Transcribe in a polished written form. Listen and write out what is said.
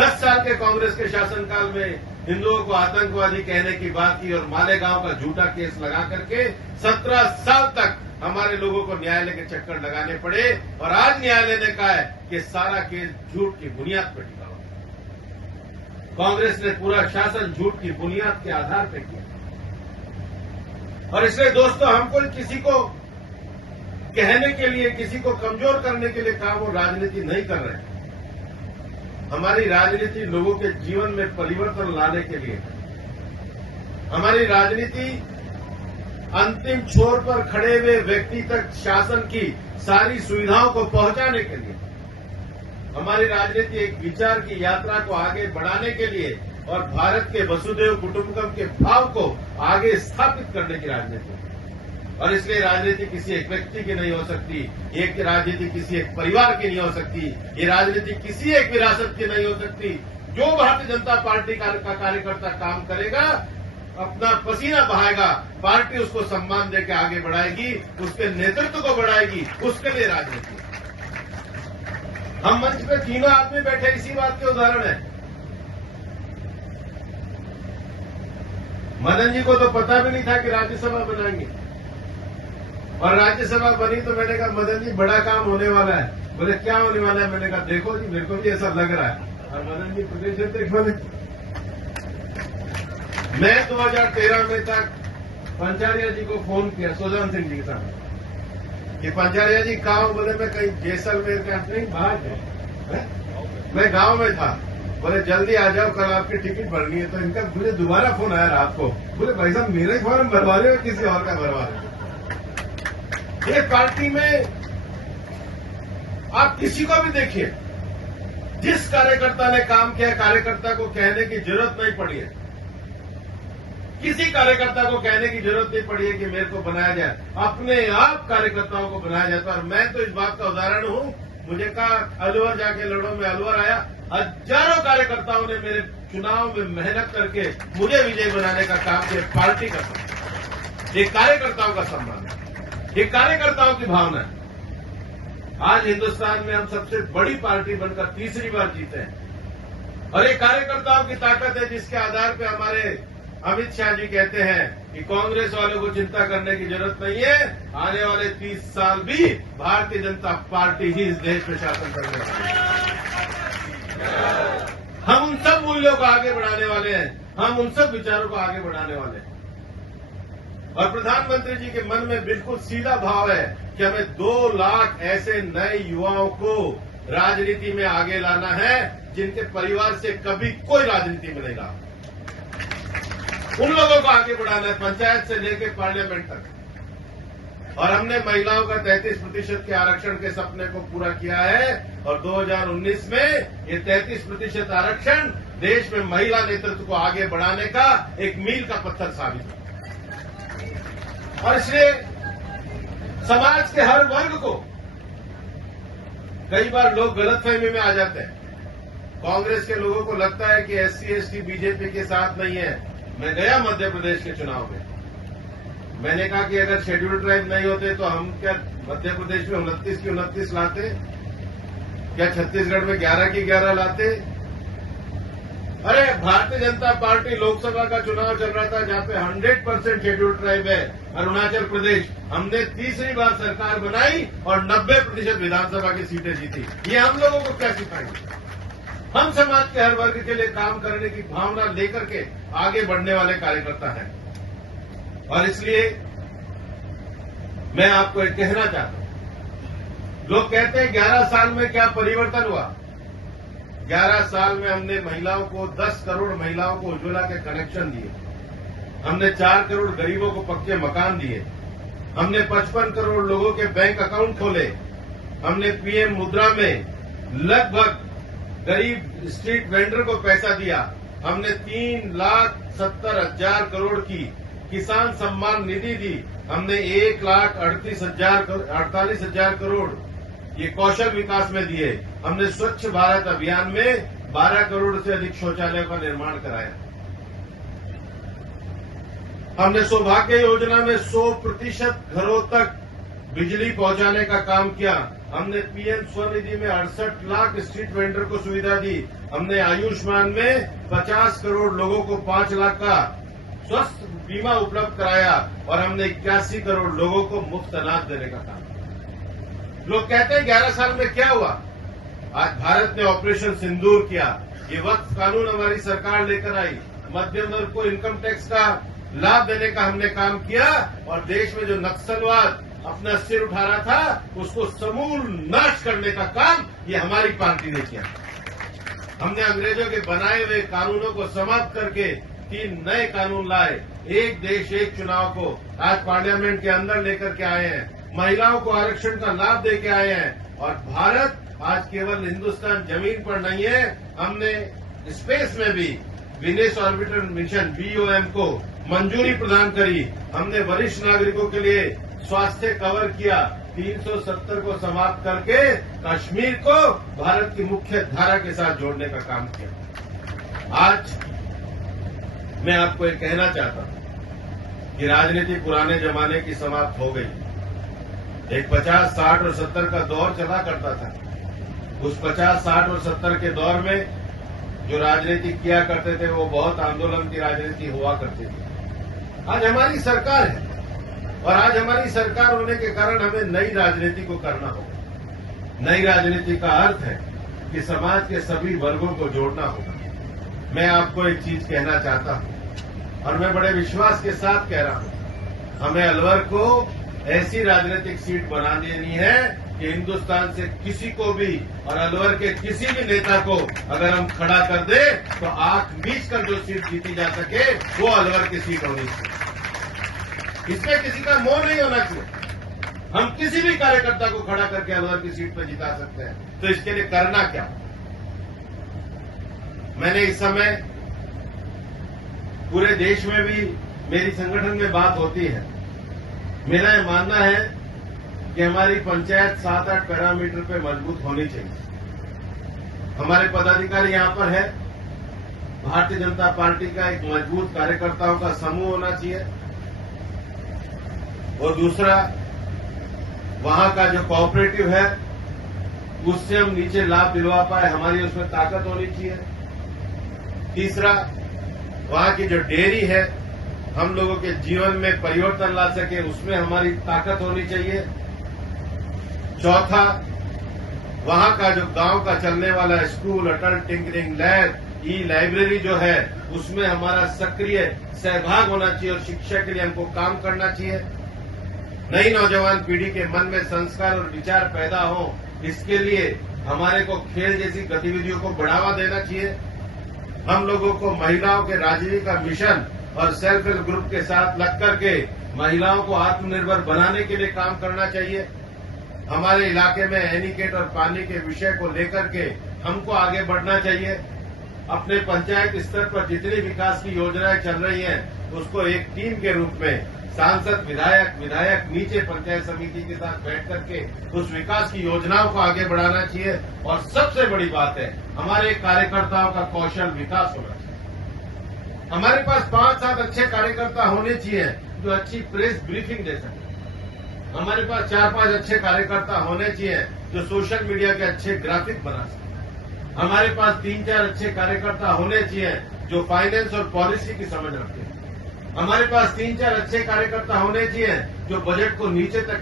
10 साल के कांग्रेस के शासनकाल में हिंदुओं को आतंकवादी कहने की बात की और मालेगांव का झूठा केस लगा करके 17 साल तक हमारे लोगों को न्यायालय के चक्कर लगाने पड़े और आज न्यायालय ने कहा है कि सारा केस झूठ की बुनियाद पर टिका हुआ। कांग्रेस ने पूरा शासन झूठ की बुनियाद के आधार पर किया और इसलिए दोस्तों हमको किसी को कहने के लिए, किसी को कमजोर करने के लिए काम और राजनीति नहीं कर रहे हैं। हमारी राजनीति लोगों के जीवन में परिवर्तन लाने के लिए, हमारी राजनीति अंतिम छोर पर खड़े हुए व्यक्ति तक शासन की सारी सुविधाओं को पहुंचाने के लिए, हमारी राजनीति एक विचार की यात्रा को आगे बढ़ाने के लिए और भारत के वसुधैव कुटुंबकम के भाव को आगे स्थापित करने की राजनीति। और इसलिए राजनीति किसी एक व्यक्ति की नहीं हो सकती, एक राजनीति किसी एक परिवार की नहीं हो सकती, ये राजनीति किसी एक विरासत की नहीं हो सकती। जो भारतीय जनता पार्टी का कार्यकर्ता काम करेगा, अपना पसीना बहाएगा, पार्टी उसको सम्मान देकर आगे बढ़ाएगी, उसके नेतृत्व को बढ़ाएगी, उसके लिए राजनीति। हम मंच पे तीनों आदमी बैठे, इसी बात के उदाहरण है। मदन जी को तो पता भी नहीं था कि राज्यसभा बनाएंगे और राज्यसभा बनी तो मैंने कहा मदन जी बड़ा काम होने वाला है। बोले क्या होने वाला है? मैंने कहा देखो जी मेरे को भी ऐसा लग रहा है। और मदन जी प्रदेश अध्यक्ष बने। मैं 2013 में तक पंचारिया जी को फोन किया, सुजान सिंह जी के साथ, कि पंचारिया जी कहाँ हो? बोले मैं कहीं जैसलमेर का नहीं, बाहर है, मैं गांव में था। बोले जल्दी आ जाओ, कल आपकी टिकट भरनी है। तो इनका मुझे दोबारा फोन आया रात को, बोले भाई साहब मेरे फॉर्म भरवा रहे हो किसी और का भरवा रहे हो? ये पार्टी में आप किसी को भी देखिए, जिस कार्यकर्ता ने काम किया, कार्यकर्ता को कहने की जरूरत नहीं पड़ी है। किसी कार्यकर्ता को कहने की जरूरत नहीं पड़ी है कि मेरे को बनाया जाए, अपने आप कार्यकर्ताओं को बनाया जाता है। और मैं तो इस बात का उदाहरण हूं। मुझे कहा अलवर जाके लड़ो, में अलवर आया, हजारों कार्यकर्ताओं ने मेरे चुनाव में मेहनत करके मुझे विजय बनाने का काम किया। पार्टी का सम्मान, ये कार्यकर्ताओं का सम्मान है, ये कार्यकर्ताओं की भावना है। आज हिंदुस्तान में हम सबसे बड़ी पार्टी बनकर तीसरी बार जीते हैं और ये कार्यकर्ताओं की ताकत है, जिसके आधार पर हमारे अमित शाह जी कहते हैं कि कांग्रेस वालों को चिंता करने की जरूरत नहीं है, आने वाले 30 साल भी भारतीय जनता पार्टी ही इस देश में शासन करने वाली है। हम उन सब मूल्यों को आगे बढ़ाने वाले हैं, हम उन सब विचारों को आगे बढ़ाने वाले हैं। और प्रधानमंत्री जी के मन में बिल्कुल सीधा भाव है कि हमें 2 लाख ऐसे नए युवाओं को राजनीति में आगे लाना है जिनके परिवार से कभी कोई राजनीति में नहीं रहा। उन लोगों को आगे बढ़ाना है, पंचायत से लेकर पार्लियामेंट तक। और हमने महिलाओं का 33% के आरक्षण के सपने को पूरा किया है और 2019 में ये 33% आरक्षण देश में महिला नेतृत्व को आगे बढ़ाने का एक मील का पत्थर साबित है। और इसलिए समाज के हर वर्ग को, कई बार लोग गलतफहमी में आ जाते हैं। कांग्रेस के लोगों को लगता है कि SC ST बीजेपी के साथ नहीं है। मैं गया मध्य प्रदेश के चुनाव में, मैंने कहा कि अगर शेड्यूल ट्राइब नहीं होते तो हम क्या मध्य प्रदेश में 29 की 29 लाते, क्या छत्तीसगढ़ में 11 की 11 लाते? अरे भारतीय जनता पार्टी लोकसभा का चुनाव चल रहा था जहां पे 100% शेड्यूल ट्राइब है, अरुणाचल प्रदेश, हमने तीसरी बार सरकार बनाई और 90% विधानसभा की सीटें जीती। ये हम लोगों को क्या सिखाएंगे? हम समाज के हर वर्ग के लिए काम करने की भावना लेकर के आगे बढ़ने वाले कार्यकर्ता हैं। और इसलिए मैं आपको एक कहना चाहता हूं, लोग कहते हैं 11 साल में क्या परिवर्तन हुआ? 11 साल में हमने महिलाओं को 10 करोड़ महिलाओं को उज्ज्वला के कनेक्शन दिए, हमने 4 करोड़ गरीबों को पक्के मकान दिए, हमने 55 करोड़ लोगों के बैंक अकाउंट खोले, हमने PM मुद्रा में लगभग गरीब स्ट्रीट वेंडर को पैसा दिया, हमने 3,70,000 करोड़ की किसान सम्मान निधि दी, हमने 1,48,000 करोड़ ये कौशल विकास में दिए, हमने स्वच्छ भारत अभियान में 12 करोड़ से अधिक शौचालयों का निर्माण कराया, हमने सौभाग्य योजना में 100% घरों तक बिजली पहुंचाने का काम किया, हमने PM स्वनिधि में 68 लाख स्ट्रीट वेंडर को सुविधा दी, हमने आयुष्मान में 50 करोड़ लोगों को 5 लाख का स्वास्थ्य बीमा उपलब्ध कराया और हमने 81 करोड़ लोगों को मुफ्त अनाज देने का काम किया। लोग कहते हैं 11 साल में क्या हुआ। आज भारत ने ऑपरेशन सिंदूर किया, ये वक्फ कानून हमारी सरकार लेकर आई, मध्यम वर्ग को इनकम टैक्स का लाभ देने का हमने काम किया और देश में जो नक्सलवाद अपना सिर उठा रहा था उसको समूल नाश करने का काम ये हमारी पार्टी ने किया। हमने अंग्रेजों के बनाए हुए कानूनों को समाप्त करके 3 नए कानून लाए। एक देश एक चुनाव को आज पार्लियामेंट के अंदर लेकर के आए हैं, महिलाओं को आरक्षण का लाभ दे के आए हैं और भारत आज केवल हिंदुस्तान जमीन पर नहीं है, हमने स्पेस में भी विनेश ऑर्बिटर मिशन BOM को मंजूरी प्रदान करी। हमने वरिष्ठ नागरिकों के लिए स्वास्थ्य कवर किया, 370 को समाप्त करके कश्मीर को भारत की मुख्य धारा के साथ जोड़ने का काम किया। आज मैं आपको एक कहना चाहता हूं कि राजनीति पुराने जमाने की समाप्त हो गई। एक 50, 60 और 70 का दौर चला करता था। उस 50, 60 और 70 के दौर में जो राजनीति किया करते थे वो बहुत आंदोलन की राजनीति हुआ करती थी। आज हमारी सरकार है और आज हमारी सरकार होने के कारण हमें नई राजनीति को करना होगा। नई राजनीति का अर्थ है कि समाज के सभी वर्गों को जोड़ना होगा। मैं आपको एक चीज कहना चाहता हूं और मैं बड़े विश्वास के साथ कह रहा हूं, हमें अलवर को ऐसी राजनीतिक सीट बना देनी है कि हिंदुस्तान से किसी को भी और अलवर के किसी भी नेता को अगर हम खड़ा कर दे तो आंख मीच कर जो सीट जीती जा सके वो अलवर की सीट होनी चाहिए। इसमें किसी का मोह नहीं होना चाहिए। हम किसी भी कार्यकर्ता को खड़ा करके अलवर की सीट पर जिता सकते हैं। तो इसके लिए करना क्या? मैंने इस समय पूरे देश में भी मेरी संगठन में बात होती है, मेरा यह मानना है कि हमारी पंचायत 7-8 पैरामीटर पे मजबूत होनी चाहिए। हमारे पदाधिकारी यहां पर है, भारतीय जनता पार्टी का एक मजबूत कार्यकर्ताओं का समूह होना चाहिए और दूसरा वहां का जो कोऑपरेटिव है उससे हम नीचे लाभ दिलवा पाए, हमारी उसमें ताकत होनी चाहिए। तीसरा, वहां की जो डेयरी है हम लोगों के जीवन में परिवर्तन ला सके उसमें हमारी ताकत होनी चाहिए। चौथा, वहां का जो गांव का चलने वाला स्कूल, अटल टिंकरिंग लैब, लाइब्रेरी जो है उसमें हमारा सक्रिय सहभाग होना चाहिए और शिक्षा के लिए हमको काम करना चाहिए। नई नौजवान पीढ़ी के मन में संस्कार और विचार पैदा हो, इसके लिए हमारे को खेल जैसी गतिविधियों को बढ़ावा देना चाहिए। हम लोगों को महिलाओं के राजनीति का मिशन और सेल्फ हेल्प ग्रुप के साथ लग करके महिलाओं को आत्मनिर्भर बनाने के लिए काम करना चाहिए। हमारे इलाके में एनीकेट और पानी के विषय को लेकर के हमको आगे बढ़ना चाहिए। अपने पंचायत स्तर पर जितनी विकास की योजनाएं चल रही हैं उसको एक टीम के रूप में सांसद, विधायक नीचे पंचायत समिति के साथ बैठ करके उस विकास की योजनाओं को आगे बढ़ाना चाहिए। और सबसे बड़ी बात है, हमारे कार्यकर्ताओं का कौशल विकास होना चाहिए। हमारे पास 5-7 अच्छे कार्यकर्ता होने चाहिए जो अच्छी प्रेस ब्रीफिंग दे सके। हमारे पास 4-5 अच्छे कार्यकर्ता होने चाहिए जो सोशल मीडिया के अच्छे ग्राफिक बना सके। हमारे पास 3-4 अच्छे कार्यकर्ता होने चाहिए जो फाइनेंस और पॉलिसी की समझ रखते हैं। हमारे पास 3-4 अच्छे कार्यकर्ता होने चाहिए जो बजट को नीचे तक